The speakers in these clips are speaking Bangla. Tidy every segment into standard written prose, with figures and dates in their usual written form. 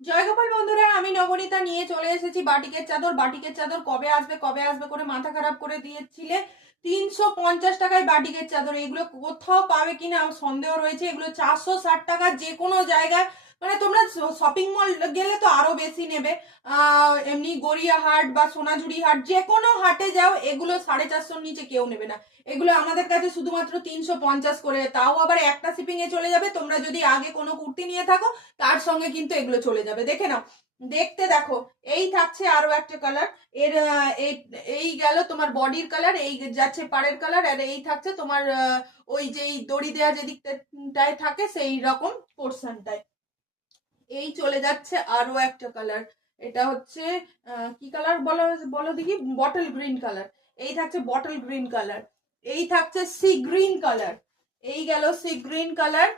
জয়গোপাল বন্ধুরা, আমি নবনীতা নিয়ে চলে এসেছি বাটিকের চাদর। বাটিকের চাদর কবে আসবে কবে আসবে করে মাথা খারাপ করে দিয়েছিলে। 350 টাকায় বাটিকের চাদর। এগুলো কোথাও পাবে কিনা আমার সন্দেহ রয়েছে। এগুলো 460 টাকা যে কোনো জায়গায়, মানে তোমরা শপিং মল গেলে তো আরো বেশি নেবে। এমনি গড়িয়াহাট বা সোনাঝুরি হাট যে কোনো হাটে যাও, এগুলো 450-র নিচে কেউ নেবে না। এগুলো আমাদের কাছে শুধুমাত্র 350 করে, তাও আবার একটা শিপিং এ চলে যাবে। তোমরা যদি আগে কোনো কুর্তি নিয়ে থাকো তার সঙ্গে কিন্তু এগুলো চলে যাবে। দেখে নাও, দেখতে দেখো। এই থাকছে আরো একটা কালার। এর এই গেল তোমার বডির কালার, এই যাচ্ছে পাড়ের কালার, আর এই থাকছে তোমার ওই যে দড়ি দেওয়া যেদিকটায় থাকে সেই রকম পোর্শনটায়। এই চলে যাচ্ছে আরো একটা কালার। এটা হচ্ছে কি কালার বলো বলো দেখি, বটল গ্রিন কালার। এই থাকছে বটল গ্রিন কালার। এই থাকছে সি গ্রিন কালার। এই গেল সি গ্রিন কালার।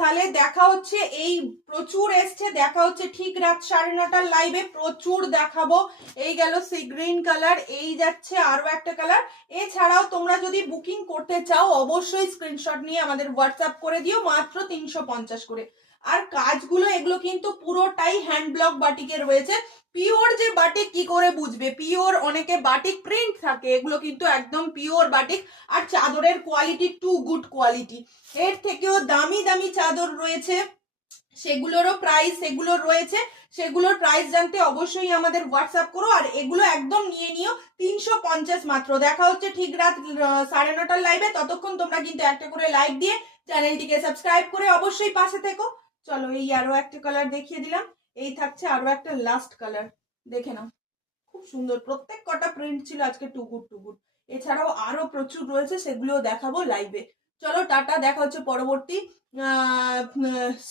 তাহলে দেখা হচ্ছে, এই প্রচুর এসছে, দেখা হচ্ছে ঠিক রাত 9:30টার লাইভে প্রচুর দেখাবো। এই গেল সি গ্রিন কালার। এই যাচ্ছে আরো একটা কালার। এছাড়াও তোমরা যদি বুকিং করতে চাও অবশ্যই স্ক্রিনশট নিয়ে আমাদের হোয়াটসঅ্যাপ করে দিও, মাত্র 350 করে। আর কাজগুলো এগুলো কিন্তু পুরোটাই হ্যান্ড ব্লক বাটিকে রয়েছে। পিওর যে বাটিক কি করে বুঝবে? পিওর অনেকে বাটিক প্রিন্ট থাকে, এগুলো কিন্তু একদম পিওর বাটিক। আর চাদরের কোয়ালিটি টু গুড কোয়ালিটি। এর থেকেও দামি দামি চাদর রয়েছে, সেগুলোরও প্রাইস এগুলো রয়েছে। সেগুলোর প্রাইস জানতে অবশ্যই আমাদের হোয়াটসঅ্যাপ করো। আর এগুলো একদম নিয়ে নিও, 350 মাত্র। দেখা হচ্ছে ঠিক রাত 9:30টার লাইভে। ততক্ষণ তোমরা কিন্তু একটা করে লাইক দিয়ে চ্যানেলটিকে সাবস্ক্রাইব করে অবশ্যই পাশে থেকো। চলো, এই আরো একটা কালার দেখিয়ে দিলাম। এই থাকছে আরো একটা লাস্ট কালার, দেখে নাও। খুব সুন্দর, প্রত্যেক কটা প্রিন্ট ছিল আজকে টু গুড টু গুড। এছাড়াও আরো প্রচুর রয়েছে, সেগুলোও দেখাবো লাইভে। চলো টাটা, দেখা হচ্ছে পরবর্তী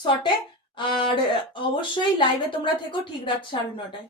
শটে। আর অবশ্যই লাইভে তোমরা থেকো ঠিক রাত 9:30টায়।